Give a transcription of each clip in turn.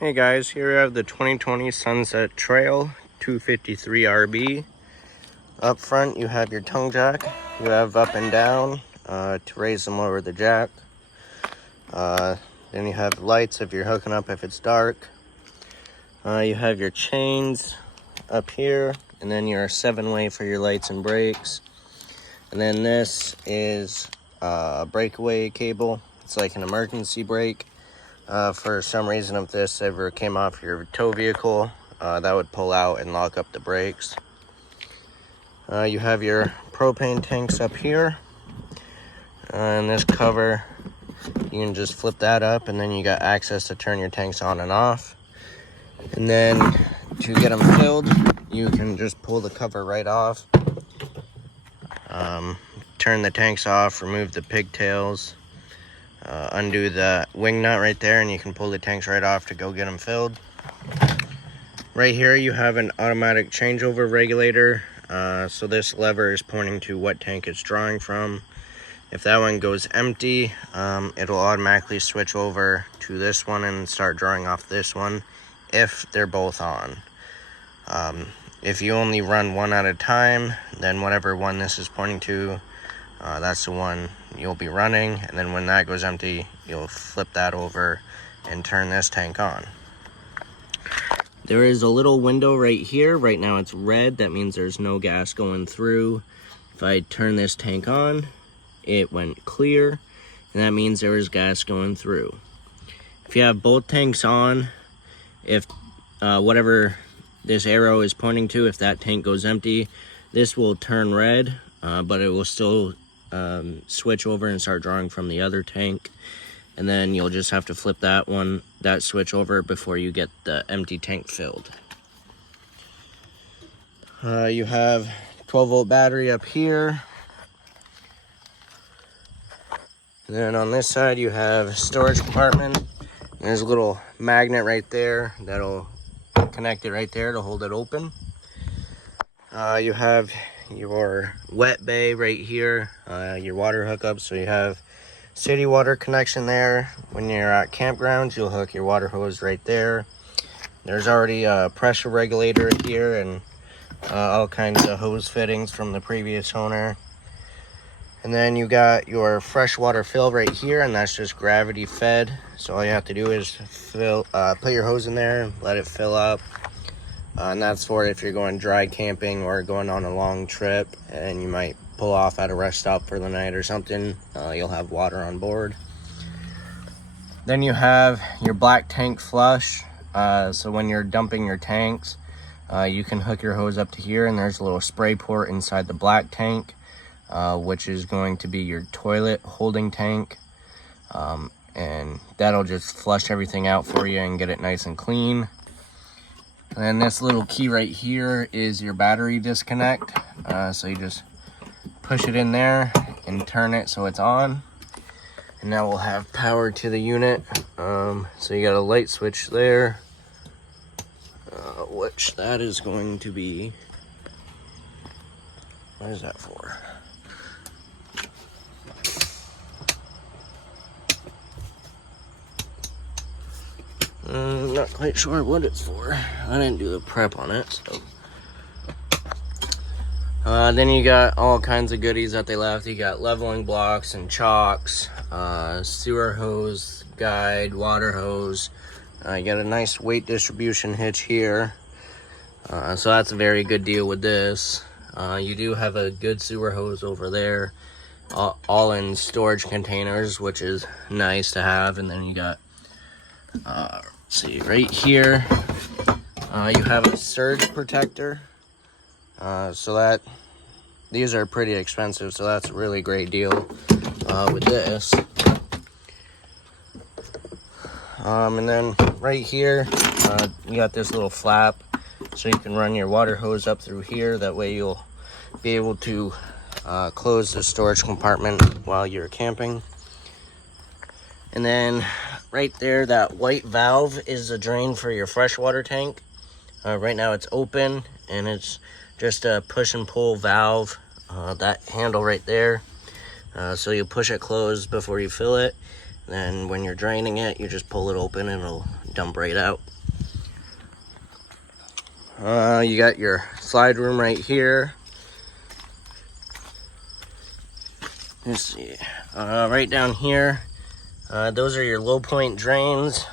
Hey guys, here I have the 2020 Sunset Trail 253 RB. Up front you have your tongue jack. You have up and down to raise and lower the jack. Then you have lights if you're hooking up if it's dark. You have your chains up here, and then your 7-way for your lights and brakes. And then this is a breakaway cable. It's like an emergency brake. For some reason, if this ever came off your tow vehicle, that would pull out and lock up the brakes. You have your propane tanks up here. And this cover, you can just flip that up, and then you got access to turn your tanks on and off. And then to get them filled, you can just pull the cover right off. Turn the tanks off, remove the pigtails. Undo the wing nut right there, and you can pull the tanks right off to go get them filled. Right here you have an automatic changeover regulator. So this lever is pointing to what tank it's drawing from. If that one goes empty, it'll automatically switch over to this one and start drawing off this one if they're both on. If you only run one at a time, then whatever one this is pointing to, that's the one you'll be running, and then when that goes empty, you'll flip that over and turn this tank on. There is a little window right here. Right now it's red. That means there's no gas going through. If I turn this tank on, it went clear, and that means there is gas going through. If you have both tanks on, if whatever this arrow is pointing to, if that tank goes empty, this will turn red, but it will still switch over and start drawing from the other tank, and then you'll just have to flip that switch over before you get the empty tank filled. You have 12-volt battery up here, and then on this side you have storage compartment. There's a little magnet right there that'll connect it right there to hold it open. You have your wet bay right here, your water hookup. So you have city water connection there. When you're at campgrounds, you'll hook your water hose right there. There's already a pressure regulator here and all kinds of hose fittings from the previous owner. And then you got your freshwater fill right here, and that's just gravity fed. So all you have to do is put your hose in there, let it fill up. And that's for if you're going dry camping or going on a long trip and you might pull off at a rest stop for the night or something. You'll have water on board. Then you have your black tank flush. So when you're dumping your tanks, you can hook your hose up to here, and there's a little spray port inside the black tank, which is going to be your toilet holding tank. And that'll just flush everything out for you and get it nice and clean. And this little key right here is your battery disconnect. So you just push it in there and turn it so it's on. And now we'll have power to the unit. So you got a light switch there, which that is going to be, what is that for? Not quite sure what it's for. I didn't do the prep on it, so. Then you got all kinds of goodies that they left. You got leveling blocks and chocks, sewer hose guide, water hose. You got a nice weight distribution hitch here. So that's a very good deal with this. You do have a good sewer hose over there, all in storage containers, which is nice to have. And then you got, see right here, you have a surge protector. So that these are pretty expensive, so that's a really great deal with this. And then right here, you got this little flap, so you can run your water hose up through here. That way you'll be able to close the storage compartment while you're camping. And then right there, that white valve is the drain for your freshwater tank. Right now it's open, and it's just a push and pull valve, that handle right there. So you push it closed before you fill it, Then when you're draining it, you just pull it open and it'll dump right out. You got your slide room right here. Let's see. Right down here, those are your low point drains.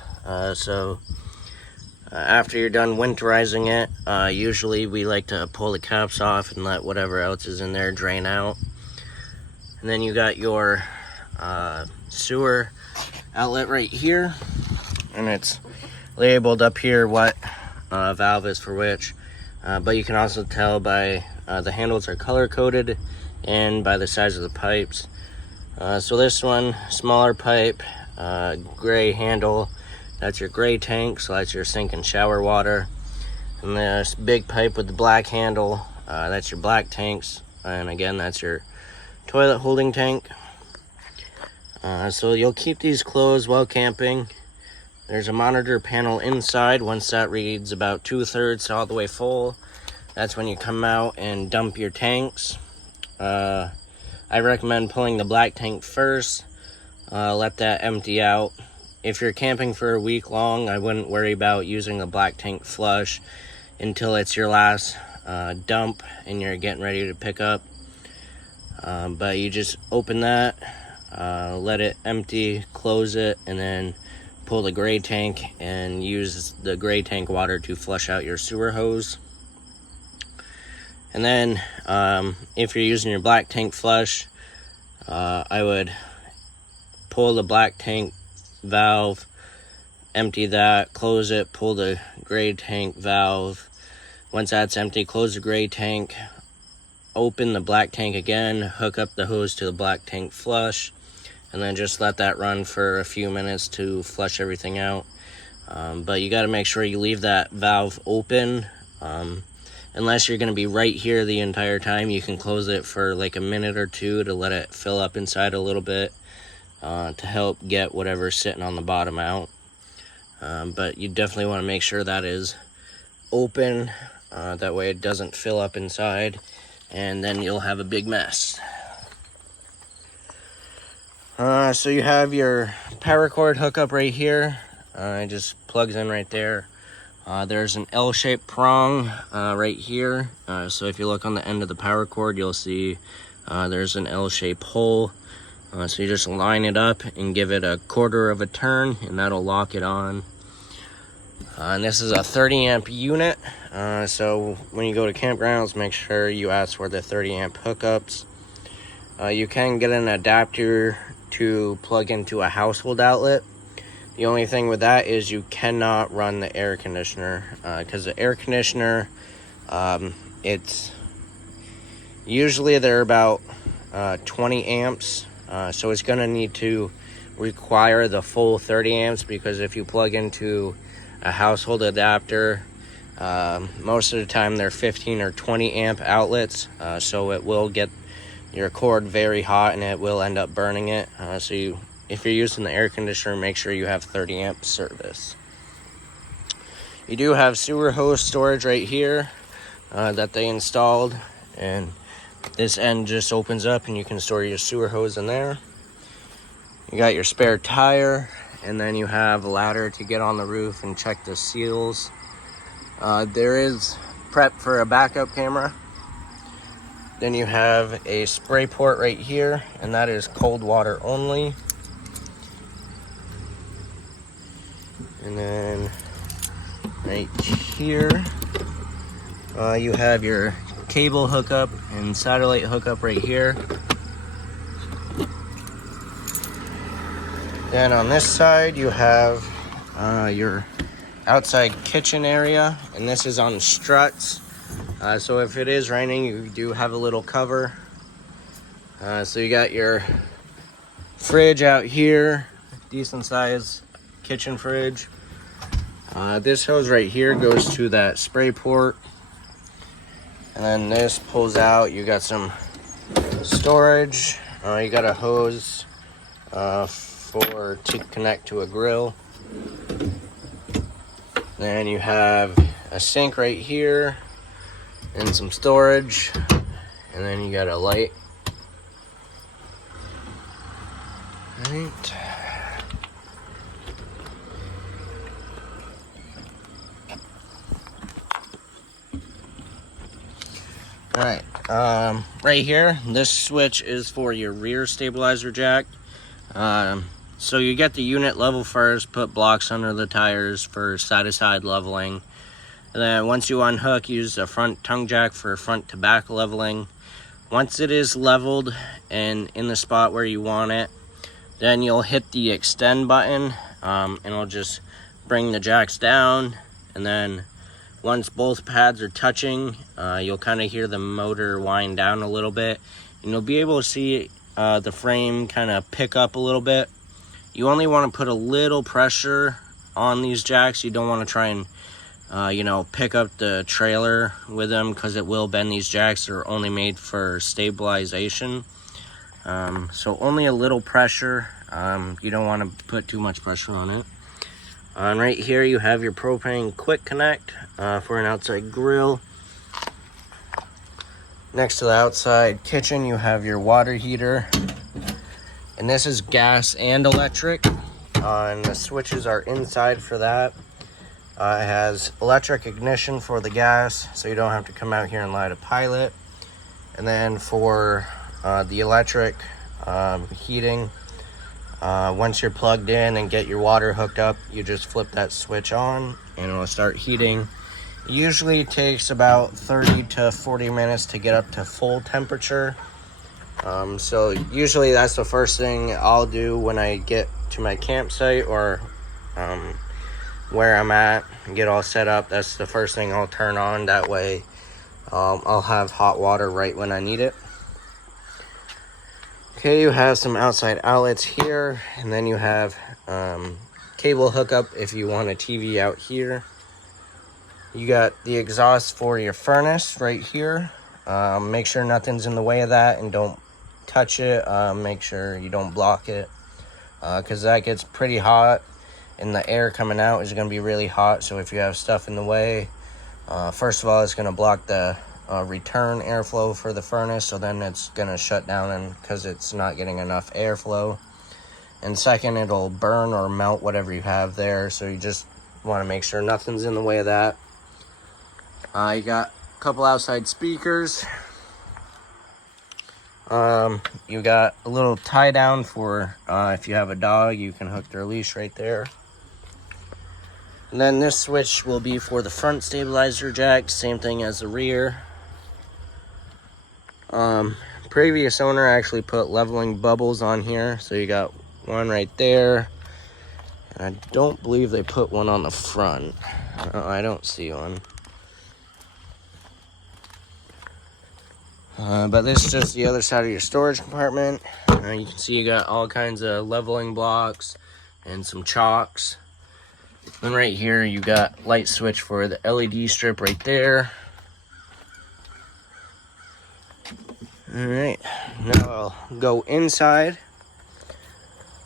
After you're done winterizing it, usually we like to pull the caps off and let whatever else is in there drain out. And then you got your sewer outlet right here, and it's labeled up here what valve is for which, but you can also tell by the handles are color coded and by the size of the pipes. So this one, smaller pipe, gray handle, that's your gray tank, so that's your sink and shower water. And this big pipe with the black handle, that's your black tanks, and again, that's your toilet holding tank. So you'll keep these closed while camping. There's a monitor panel inside. Once that reads about 2/3 all the way full, that's when you come out and dump your tanks. I recommend pulling the black tank first, let that empty out. If you're camping for a week long, I wouldn't worry about using a black tank flush until it's your last dump and you're getting ready to pick up. But you just open that, let it empty, close it, and then pull the gray tank and use the gray tank water to flush out your sewer hose. And then if you're using your black tank flush, I would pull the black tank valve, empty that, close it, pull the gray tank valve. Once that's empty, close the gray tank, open the black tank again, hook up the hose to the black tank flush, and then just let that run for a few minutes to flush everything out. But you got to make sure you leave that valve open. Unless you're going to be right here the entire time, you can close it for like a minute or two to let it fill up inside a little bit, to help get whatever's sitting on the bottom out. But you definitely want to make sure that is open, that way it doesn't fill up inside, and then you'll have a big mess. So you have your power cord hookup right here. It just plugs in right there. There's an L-shaped prong right here. So if you look on the end of the power cord, you'll see there's an L-shaped hole. So you just line it up and give it a 1/4 of a turn, and that'll lock it on. And this is a 30 amp unit. So when you go to campgrounds, make sure you ask for the 30 amp hookups. You can get an adapter to plug into a household outlet. The only thing with that is you cannot run the air conditioner, because the air conditioner, it's usually they're about 20 amps. So it's going to need to require the full 30 amps, because if you plug into a household adapter, most of the time they're 15 or 20 amp outlets, so it will get your cord very hot and it will end up burning it. If you're using the air conditioner, make sure you have 30 amp service. You do have sewer hose storage right here that they installed, and this end just opens up and you can store your sewer hose in there. You got your spare tire, and then you have a ladder to get on the roof and check the seals. There is prep for a backup camera. Then you have a spray port right here, and that is cold water only. And then right here, you have your cable hookup and satellite hookup right here. Then on this side, you have your outside kitchen area, and this is on struts. So if it is raining, you do have a little cover. So you got your fridge out here, decent size kitchen fridge. This hose right here goes to that spray port, and then this pulls out. You got some storage. You got a hose to connect to a grill. Then you have a sink right here and some storage, and then you got a light. Right. right. Right here, this switch is for your rear stabilizer jack. So you get the unit level first, put blocks under the tires for side-to-side leveling. And then once you unhook, use the front tongue jack for front to back leveling. Once it is leveled and in the spot where you want it, then you'll hit the extend button, and it'll just bring the jacks down. And then once both pads are touching, you'll kind of hear the motor wind down a little bit, and you'll be able to see the frame kind of pick up a little bit. You only want to put a little pressure on these jacks. You don't want to try and pick up the trailer with them, because it will bend. These jacks are only made for stabilization. So only a little pressure. You don't want to put too much pressure on it. And right here you have your propane quick connect for an outside grill. Next to the outside kitchen you have your water heater. And this is gas and electric. And the switches are inside for that. It has electric ignition for the gas, so you don't have to come out here and light a pilot. And then for the electric heating, once you're plugged in and get your water hooked up, you just flip that switch on and it'll start heating. It usually takes about 30 to 40 minutes to get up to full temperature. So usually that's the first thing I'll do when I get to my campsite or where I'm at and get all set up. That's the first thing I'll turn on. That way I'll have hot water right when I need it. Okay, you have some outside outlets here, and then you have cable hookup if you want a TV out here. You got the exhaust for your furnace right here. Make sure nothing's in the way of that and don't touch it. Make sure you don't block it, because that gets pretty hot and the air coming out is going to be really hot. So if you have stuff in the way, first of all, it's going to block the return airflow for the furnace, so then it's going to shut down and because it's not getting enough airflow. And second, it'll burn or melt whatever you have there, so you just want to make sure nothing's in the way of that. You got a couple outside speakers. You got a little tie down for if you have a dog, you can hook their leash right there. And then this switch will be for the front stabilizer jack, same thing as the rear. Previous owner actually put leveling bubbles on here, so you got one right there. And I don't believe they put one on the front. I don't see one. But this is just the other side of your storage compartment. You can see you got all kinds of leveling blocks and some chocks. Then right here you got light switch for the LED strip right there. Alright, now I'll go inside.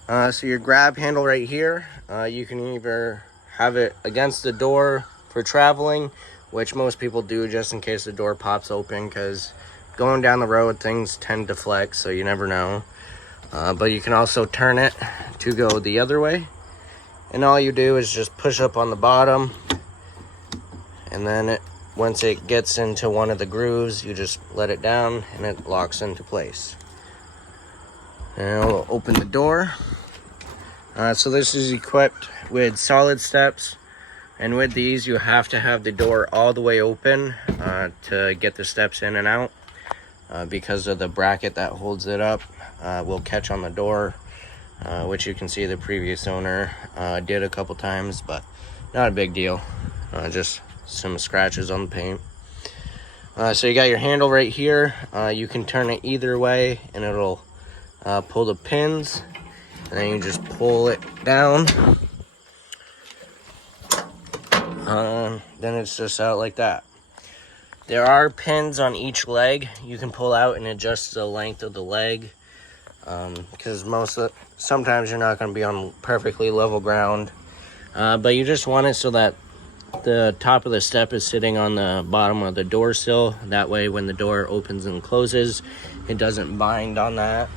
So your grab handle right here, you can either have it against the door for traveling, which most people do just in case the door pops open, because going down the road things tend to flex, so you never know. But you can also turn it to go the other way, and all you do is just push up on the bottom, and then once it gets into one of the grooves, you just let it down and it locks into place. And I'll open the door. So this is equipped with solid steps, and with these you have to have the door all the way open to get the steps in and out, because of the bracket that holds it up will catch on the door, which you can see the previous owner did a couple times, but not a big deal. Just some scratches on the paint. So you got your handle right here. You can turn it either way and it'll pull the pins, and then you just pull it down. Then it's just out like that. There are pins on each leg you can pull out and adjust the length of the leg, because sometimes you're not going to be on perfectly level ground, but you just want it so that the top of the step is sitting on the bottom of the door sill. That way when the door opens and closes, it doesn't bind on that.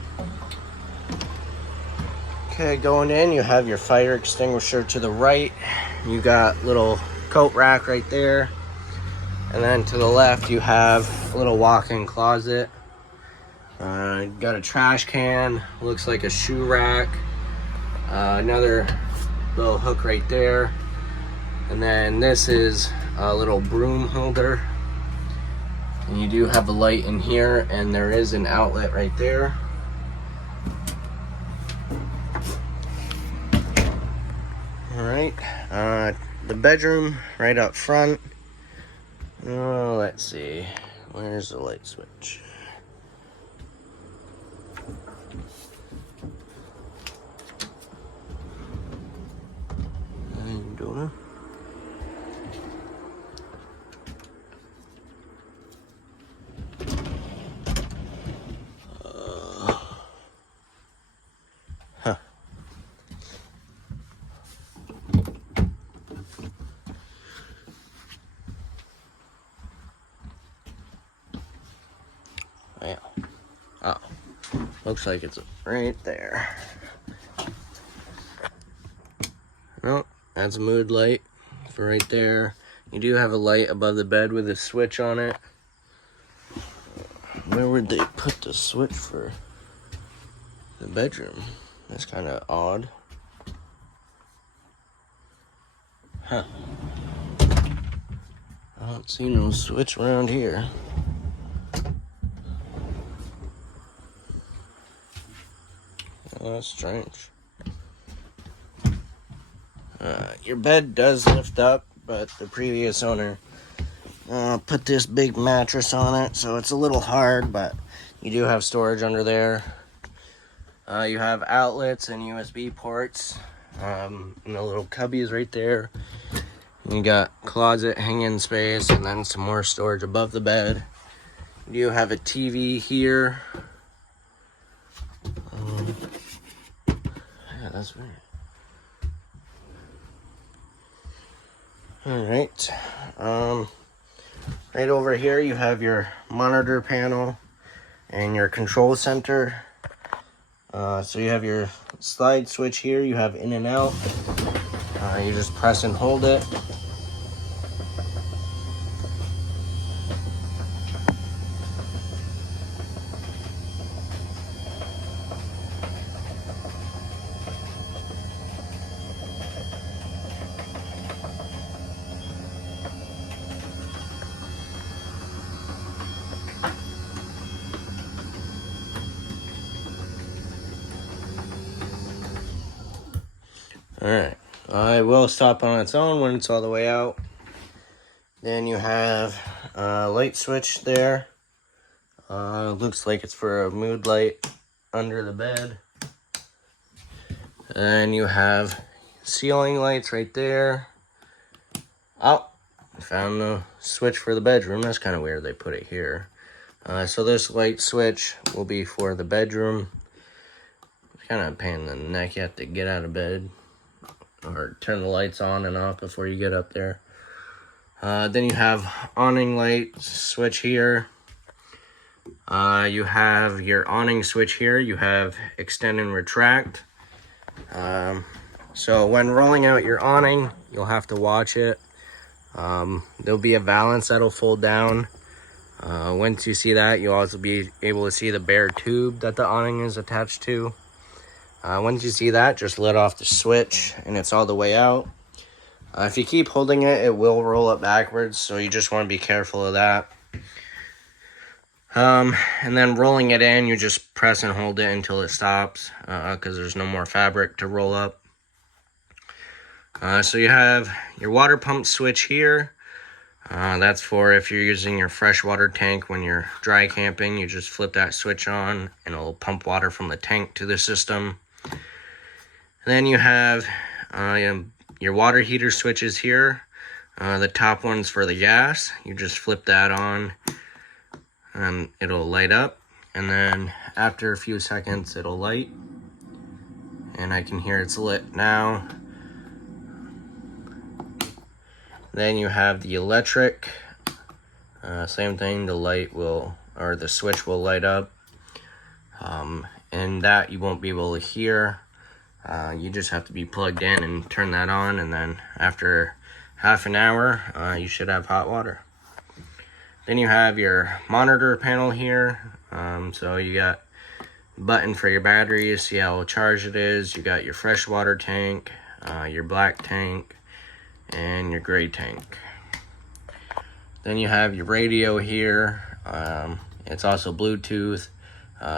Okay, going in, you have your fire extinguisher to the right. You got little coat rack right there. And then to the left, you have a little walk-in closet. Got a trash can, looks like a shoe rack. Another little hook right there. And then this is a little broom holder. And you do have a light in here, and there is an outlet right there. All right, the bedroom right up front. Oh, let's see, where's the light switch? Yeah. Oh, looks like it's right there. Nope, that's a mood light for right there. You do have a light above the bed with a switch on it. Where would they put the switch for the bedroom? That's kind of odd. Huh. I don't see no switch around here. Oh, that's strange. Your bed does lift up, but the previous owner put this big mattress on it, so it's a little hard, but you do have storage under there. You have outlets and USB ports, and the little cubbies right there. You got closet hanging space, and then some more storage above the bed. You do have a TV here. Yeah, that's weird. All right. Right over here, you have your monitor panel and your control center. So you have your slide switch here. You have in and out. You just press and hold it. Alright, it will stop on its own when it's all the way out. Then you have a light switch there. Looks like it's for a mood light under the bed. And you have ceiling lights right there. Oh, I found the switch for the bedroom. That's kind of weird they put it here. So this light switch will be for the bedroom. It's kind of a pain in the neck. You have to get out of bed or turn the lights on and off before you get up there. Then you have awning light switch here. You have your awning switch here. You have extend and retract. So when rolling out your awning, you'll have to watch it. There'll be a valance that'll fold down. Once you see that, you'll also be able to see the bare tube that the awning is attached to. Once you see that, just let off the switch and it's all the way out. If you keep holding it, it will roll up backwards, so you just want to be careful of that. And then rolling it in, you just press and hold it until it stops, because there's no more fabric to roll up. So you have your water pump switch here. That's for if you're using your freshwater tank when you're dry camping. You just flip that switch on and it'll pump water from the tank to the system. Then you have your water heater switches here. The top one's for the gas. You just flip that on and it'll light up. And then after a few seconds, it'll light. And I can hear it's lit now. Then you have the electric. Same thing, the light will, or the switch will light up. And that you won't be able to hear. You just have to be plugged in and turn that on, and then after half an hour, you should have hot water. Then you have your monitor panel here. So you got a button for your battery, you see how charged it is. You got your freshwater tank, your black tank, and your gray tank. Then you have your radio here. It's also Bluetooth,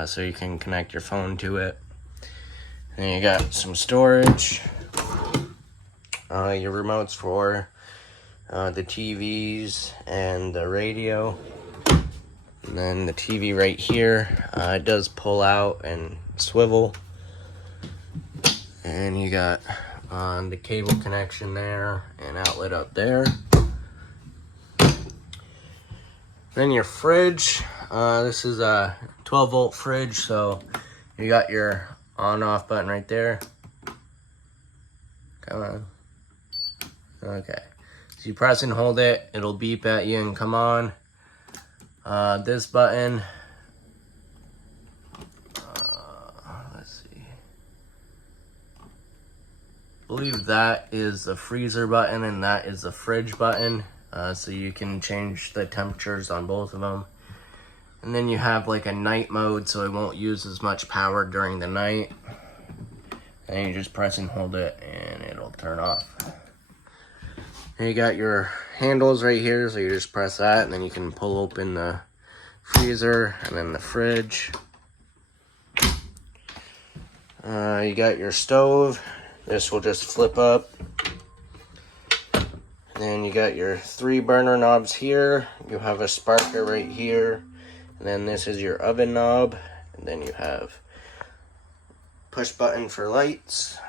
so you can connect your phone to it. Then you got some storage, your remotes for the TVs and the radio. And then the TV right here, it does pull out and swivel. And you got the cable connection there and outlet up there. Then your fridge, this is a 12-volt fridge, so you got your on-off button right there. Come on. Okay. So you press and hold it, it'll beep at you and come on. This button, let's see. I believe that is the freezer button and that is the fridge button. So you can change the temperatures on both of them. And then you have like a night mode, so it won't use as much power during the night. And you just press and hold it and it'll turn off. And you got your handles right here, so you just press that and then you can pull open the freezer and then the fridge. You got your stove. This will just flip up. Then you got your 3 burner knobs here. You have a sparker right here. And then this is your oven knob. And then you have push button for lights.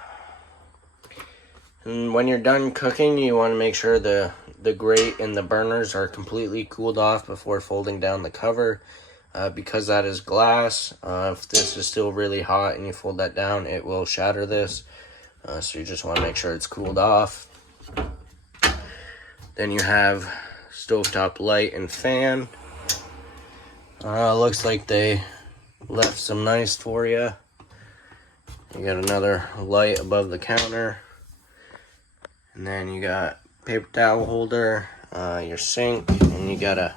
And when you're done cooking, you want to make sure the grate and the burners are completely cooled off before folding down the cover. Because that is glass, if this is still really hot and you fold that down, it will shatter this. So you just want to make sure it's cooled off. Then you have stovetop light and fan. Looks like they left some nice for you. You got another light above the counter. And then you got paper towel holder, your sink, and you got a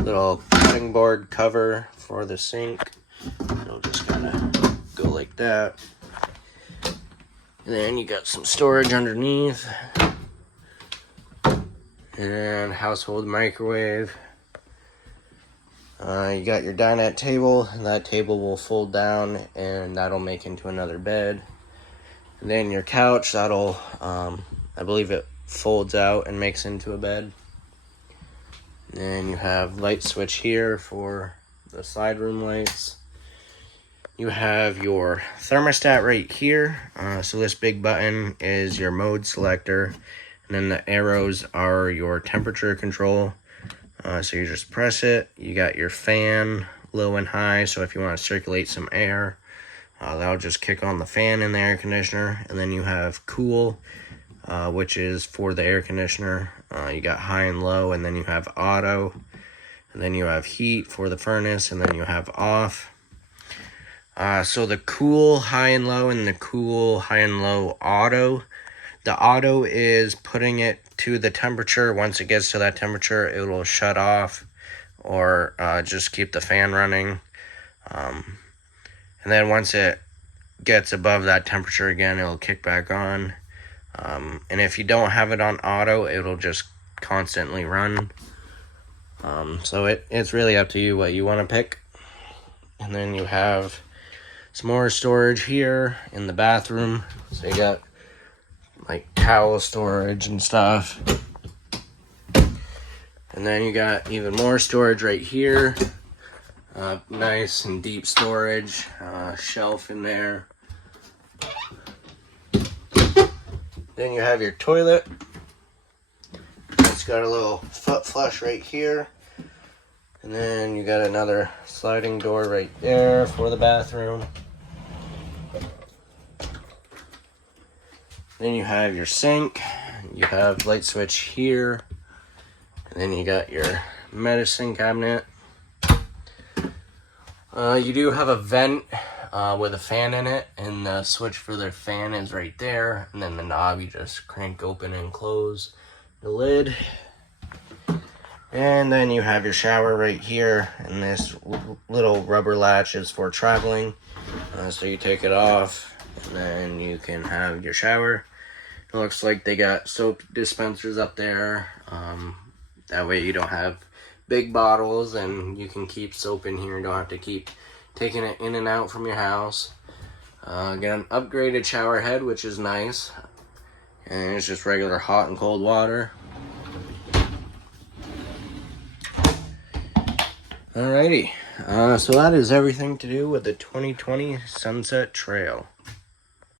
little cutting board cover for the sink. It'll just kind of go like that. And then you got some storage underneath. And household microwave. You got your dinette table, and that table will fold down and that'll make into another bed. And then your couch, that'll, I believe it folds out and makes into a bed. And you have light switch here for the side room lights. You have your thermostat right here. So this big button is your mode selector. And then the arrows are your temperature control. So you just press it. You got your fan, low and high. So if you want to circulate some air, that'll just kick on the fan in the air conditioner. And then you have cool, which is for the air conditioner. You got high and low, and then you have auto. And then you have heat for the furnace, and then you have off. So the cool, high and low, and the cool, high and low auto. The auto is putting it to the temperature. Once it gets to that temperature, it will shut off or just keep the fan running. And then once it gets above that temperature again, it'll kick back on. And if you don't have it on auto, it'll just constantly run. So it's really up to you what you want to pick. And then you have some more storage here in the bathroom. So you got like towel storage and stuff. And then you got even more storage right here. Nice and deep storage. Shelf in there. Then you have your toilet. It's got a little foot flush right here. And then you got another sliding door right there for the bathroom. Then you have your sink. You have light switch here. And then you got your medicine cabinet. You do have a vent with a fan in it, and the switch for the fan is right there. And then the knob, you just crank open and close the lid. And then you have your shower right here, and this little rubber latch is for traveling. So you take it off, and then you can have your shower. It looks like they got soap dispensers up there. That way you don't have big bottles, and you can keep soap in here. You don't have to keep taking it in and out from your house. Got an upgraded shower head, which is nice. And it's just regular hot and cold water. Alrighty, so that is everything to do with the 2020 Sunset Trail.